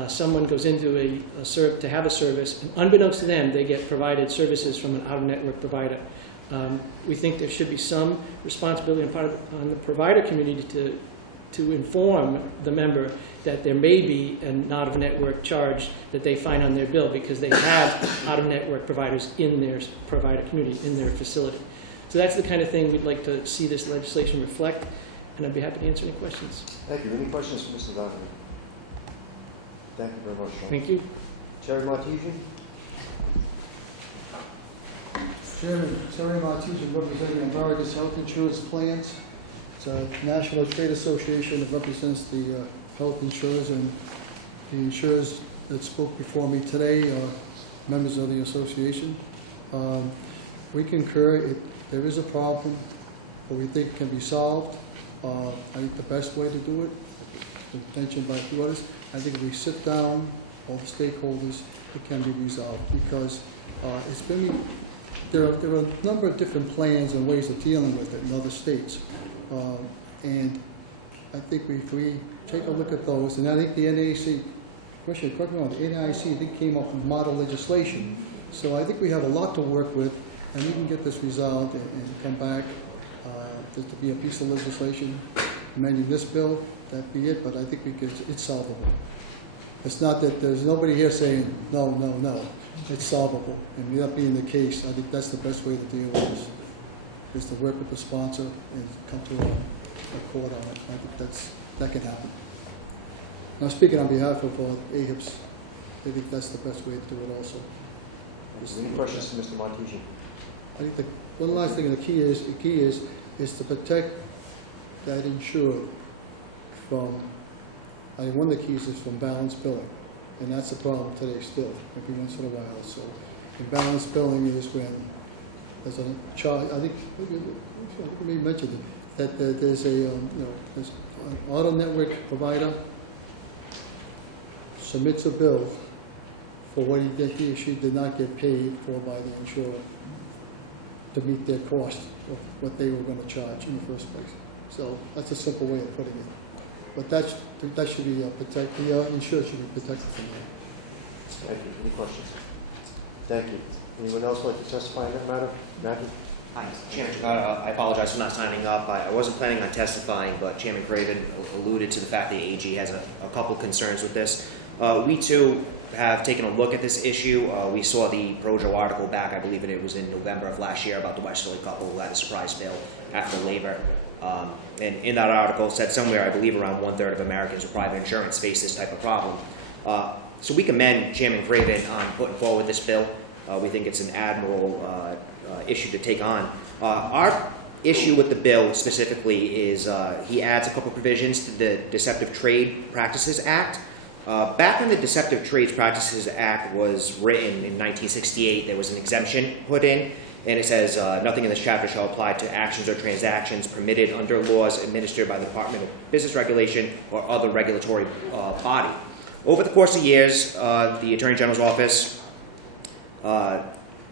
someone goes into to have a service, and unbeknownst to them, they get provided services from an out-of-network provider. We think there should be some responsibility on the provider community to inform the member that there may be an out-of-network charge that they find on their bill because they have out-of-network providers in their provider community, in their facility. So that's the kind of thing we'd like to see this legislation reflect, and I'd be happy to answer any questions. Thank you. Any questions for Mr. Donovan? Thank you very much, Sean. Thank you. Terry Martesian? Chairman, Terry Martesian, representing America's Health Insurance Plans. It's a national trade association that represents the health insurers, and the insurers that spoke before me today are members of the association. We concur there is a problem, but we think it can be solved. I think the best way to do it, mentioned by a few others, I think if we sit down, all the stakeholders, it can be resolved, because it's been, there are a number of different plans and ways of dealing with it in other states. And I think if we take a look at those, and I think the NAC Commissioner, correct me if I'm wrong, the NIC, I think, came up with model legislation. So I think we have a lot to work with, and we can get this resolved and come back. To be a piece of legislation amending this bill, that'd be it, but I think it's solvable. It's not that there's nobody here saying, no, no, no. It's solvable. And that being the case, I think that's the best way to deal with this, is to work with the sponsor and come to a accord on it. I think that can happen. Now, speaking on behalf of AHIPS, I think that's the best way to do it also. Any questions to Mr. Montesi? I think one last thing, the key is to protect that insured from, I think one of the keys is from balanced billing. And that's a problem today still, every once in a while. So imbalanced billing is when there's a charge, I think, we mentioned it, that there's there's an auto network provider submits a bill for what he or she did not get paid for by the insurer to meet their cost of what they were going to charge in the first place. So that's a simple way of putting it. But that should be the insurer should be protected from that. Thank you. Any questions? Thank you. Anyone else like to testify in that matter? Matthew? Hi, Mr. Chairman. I apologize for not signing up. I wasn't planning on testifying, but Chairman Craven alluded to the fact that the AG has a couple concerns with this. We too have taken a look at this issue. We saw the Projo article back, I believe it was in November of last year, about the Westerly couple who had a surprise bill after labor. And in that article it said somewhere, I believe around 1/3 of Americans with private insurance face this type of problem. So we commend Chairman Craven on putting forward this bill. We think it's an admirable issue to take on. Our issue with the bill specifically is he adds a couple provisions to the Deceptive Trade Practices Act. Back when the Deceptive Trades Practices Act was written in 1968, there was an exemption put in, and it says nothing in this chapter shall apply to actions or transactions permitted under laws administered by the Department of Business Regulation or other regulatory body. Over the course of years, the Attorney General's office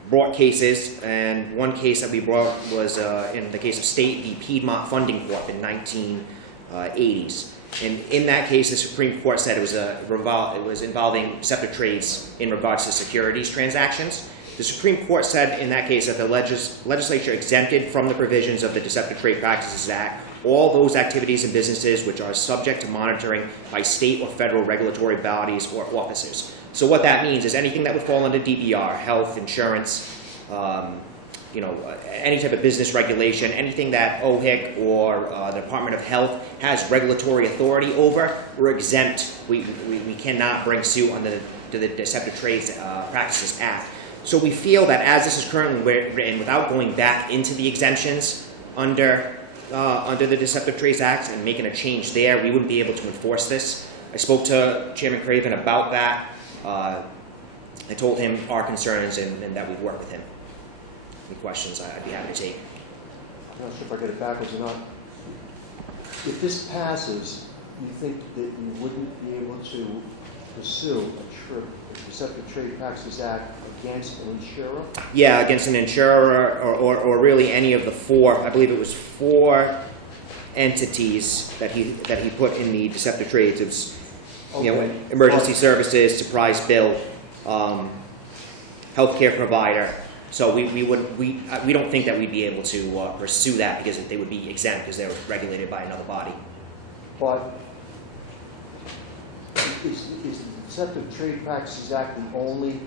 brought cases, and one case that we brought was in the case of State v. Piedmont Funding Corp. In 1980s. And in that case, the Supreme Court said it was involving deceptive trades in regards to securities transactions. The Supreme Court said in that case that the legislature exempted from the provisions of the Deceptive Trade Practices Act all those activities and businesses which are subject to monitoring by state or federal regulatory bodies or officers. So what that means is anything that would fall under DBR, health, insurance, any type of business regulation, anything that OHIC or the Department of Health has regulatory authority over, we're exempt. We cannot bring suit under the Deceptive Trades Practices Act. So we feel that as this is currently written, without going back into the exemptions under the Deceptive Trades Act and making a change there, we wouldn't be able to enforce this. I spoke to Chairman Craven about that. I told him our concerns and that we'd work with him. Any questions, I'd be happy to take. I'm not sure if I get it backwards or not. If this passes, you think that you wouldn't be able to pursue a Deceptive Trade Practices Act against an insurer? Yeah, against an insurer or really any of the four, I believe it was 4 entities that he put in the Deceptive Trades. It was emergency services, surprise bill, healthcare provider. So we don't think that we'd be able to pursue that because they would be exempt because they're regulated by another body. But is the Deceptive Trade Practices Act the only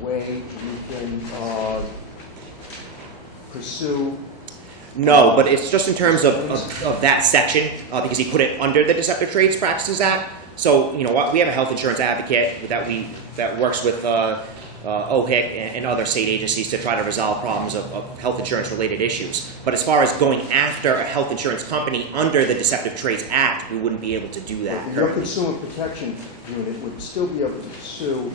way you can pursue? No, but it's just in terms of that section because he put it under the Deceptive Trades Practices Act. So we have a health insurance advocate that works with OHIC and other state agencies to try to resolve problems of health insurance related issues. But as far as going after a health insurance company under the Deceptive Trades Act, we wouldn't be able to do that. Your consumer protection unit would still be able to sue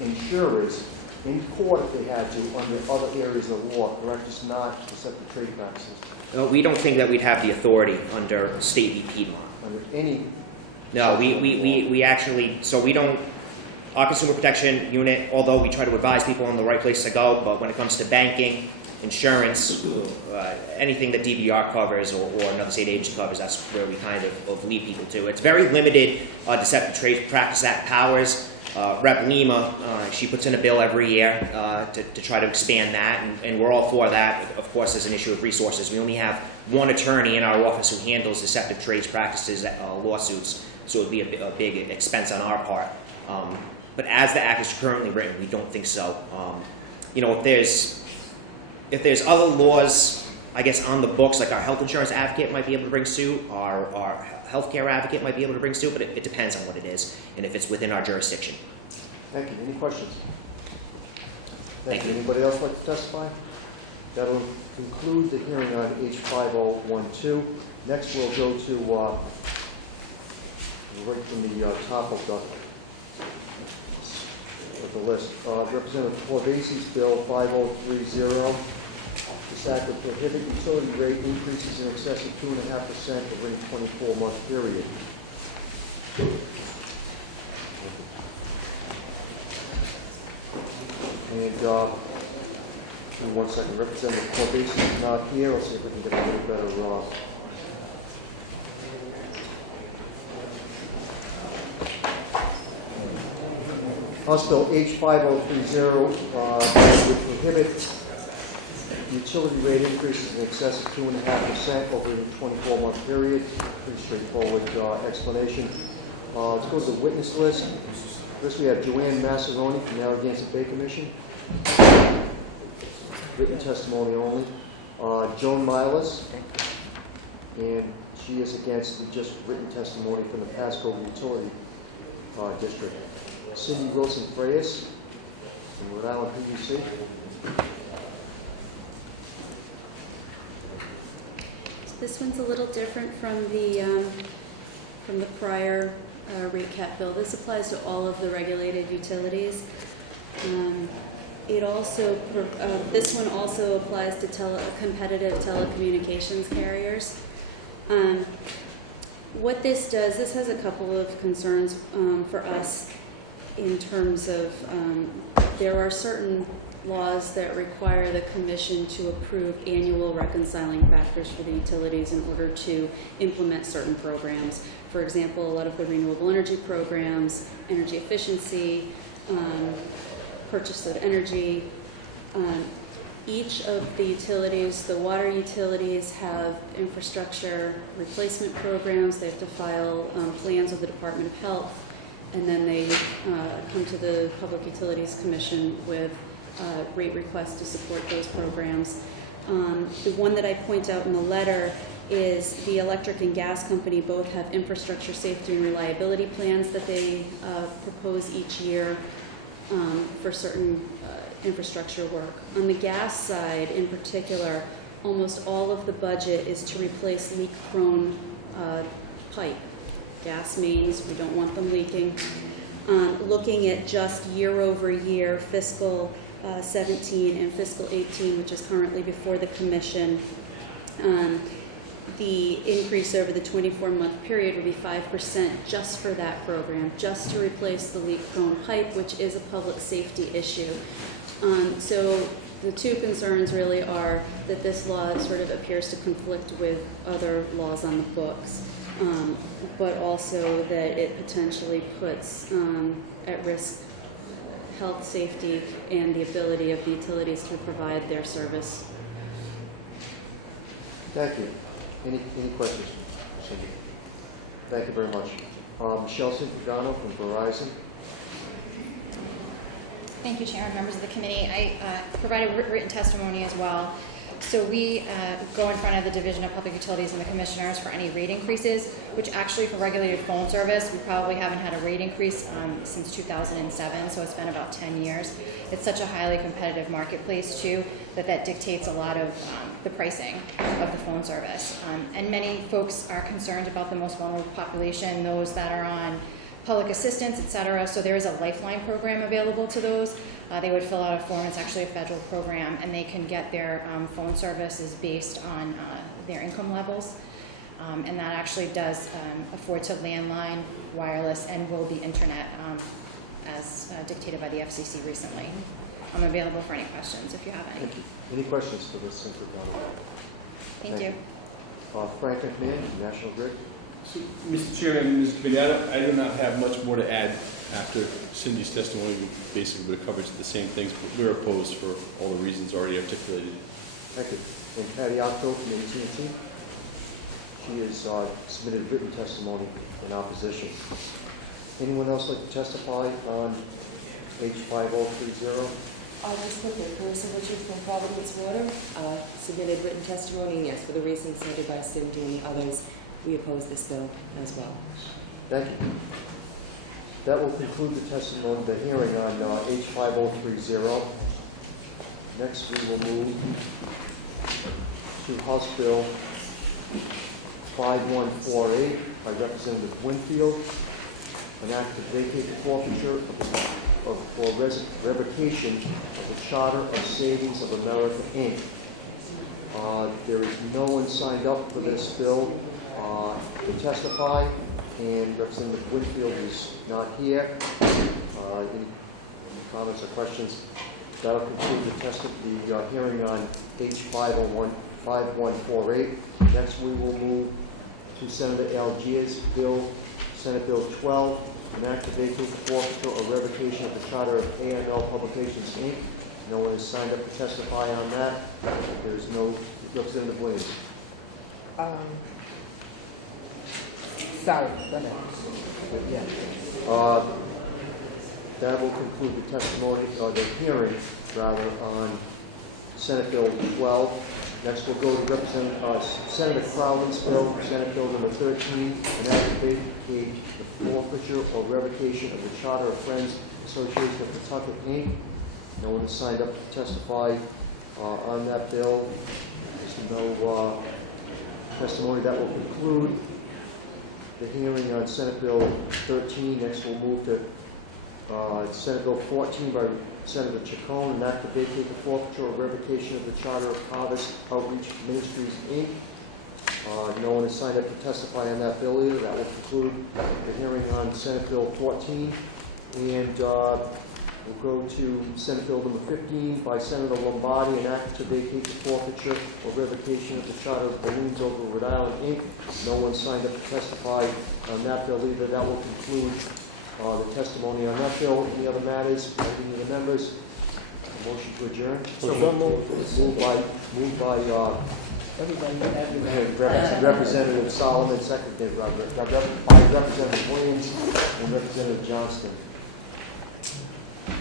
insurers in court if they had to under other areas of the law, correct? Just not Deceptive Trade Practices. We don't think that we'd have the authority under State v. Piedmont. Under any? No, we actually, so we don't. Our consumer protection unit, although we try to advise people on the right place to go, but when it comes to banking, insurance, anything that DVR covers or another state agency covers, that's where we kind of lead people to. It's very limited Deceptive Trade Practice Act powers. Rep. Lima, she puts in a bill every year to try to expand that, and we're all for that. Of course, there's an issue of resources. We only have one attorney in our office who handles deceptive trades practices lawsuits, so it would be a big expense on our part. But as the act is currently written, we don't think so. If there's other laws, I guess, on the books, like our health insurance advocate might be able to bring suit, our healthcare advocate might be able to bring suit, but it depends on what it is and if it's within our jurisdiction. Thank you. Any questions? Thank you. Anybody else like to testify? That'll conclude the hearing on H5012. Next, we'll go to right from the top of the list. Representative Corvasi's bill 5030. This act would prohibit utility rate increases in excess of 2.5% over a 24-month period. And give me 1 second. Representative Corbasi is not here. Let's see if we can get a little better. House Bill H5030 would prohibit utility rate increases in excess of 2.5% over a 24-month period. Pretty straightforward explanation. Let's go to the witness list. First, we have Joanne Massaroni from the Narragansett Bay Commission. Written testimony only. Joan Milas, and she is against the just written testimony from the Pasco Utility District. Cindy Wilson Freyas from Rhode Island PUC. This one's a little different from the prior rate cap bill. This applies to all of the regulated utilities. This one also applies to competitive telecommunications carriers. What this does, this has a couple of concerns for us in terms of there are certain laws that require the Commission to approve annual reconciling factors for the utilities in order to implement certain programs. For example, a lot of the renewable energy programs, energy efficiency, purchase of energy. Each of the utilities, the water utilities, have infrastructure replacement programs. They have to file plans with the Department of Health, and then they come to the Public Utilities Commission with rate requests to support those programs. The one that I point out in the letter is the electric and gas company both have infrastructure safety and reliability plans that they propose each year for certain infrastructure work. On the gas side in particular, almost all of the budget is to replace leak-prone pipe. Gas mains, we don't want them leaking. Looking at just year-over-year fiscal 17 and fiscal 18, which is currently before the Commission, the increase over the 24-month period would be 5% just for that program, just to replace the leak-prone pipe, which is a public safety issue. So the two concerns really are that this law sort of appears to conflict with other laws on the books, but also that it potentially puts at risk health, safety, and the ability of the utilities to provide their service. Thank you. Any questions? Cindy? Thank you very much. Michelle Cipriano from Verizon. Thank you, Chair and members of the committee. I provided written testimony as well. So we go in front of the Division of Public Utilities and the Commissioners for any rate increases, which actually for regulated phone service, we probably haven't had a rate increase since 2007, so it's been about 10 years. It's such a highly competitive marketplace, too, that dictates a lot of the pricing of the phone service. And many folks are concerned about the most vulnerable population, those that are on public assistance, et cetera. So there is a lifeline program available to those. They would fill out a form. It's actually a federal program, and they can get their phone services based on their income levels. And that actually does afford to landline, wireless, and will be internet as dictated by the FCC recently. I'm available for any questions if you have any. Any questions for this Donald? Thank you. Frank McMahon, National Grid. So, Mr. Chairman, Mr. Committee, I do not have much more to add after Cindy's testimony. We basically would have covered the same things, but we're opposed for all the reasons already articulated. Thank you. And Patty Octo from AT&T. She has submitted written testimony in opposition. Anyone else like to testify on H5030? Just quickly, Clarissa Richards from Providence Water, submitted written testimony, and yes, for the reasons cited by Cindy and the others, we oppose this bill as well. Thank you. That will conclude the testimony, the hearing on H5030. Next, we will move to House Bill 5148 by Representative Winfield, an act to vacate the forfeiture for revocation of the Charter of Savings of America, Inc. There is no one signed up for this bill to testify, and Representative Winfield is not here. Any comments or questions? That will conclude the hearing on H5148. Next, we will move to Senator Algiers' bill, Senate Bill 12, an act to vacate the forfeiture or revocation of the charter of A&L Publications, Inc. No one has signed up to testify on that. There's no Representative Williams. Sorry, go ahead. Yeah. That will conclude the testimony, the hearing, rather, on Senate Bill 12. Next, we'll go to Senator Crowley's bill, Senate Bill number 13, an act to vacate the forfeiture or revocation of the Charter of Friends Association of Pawtucket, Inc. No one has signed up to testify on that bill. There's no testimony. That will conclude the hearing on Senate Bill 13. Next, we'll move to Senate Bill 14 by Senator Chacon, an act to vacate the forfeiture or revocation of the Charter of Harvest Outreach Ministries, Inc. No one has signed up to testify on that bill either. That will conclude the hearing on Senate Bill 14. And we'll go to Senate Bill number 15 by Senator Lombardi, an act to vacate the forfeiture or revocation of the Charter of Balloons over Rhode Island, Inc. No one signed up to testify on that bill either. That will conclude the testimony on that bill. Any other matters? Any of the members? A motion to adjourn? Moved by Representative Solomon, seconded by Representative Williams and Representative Johnston.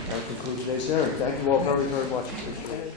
That concludes today's hearing. Thank you all very, very much. Appreciate it.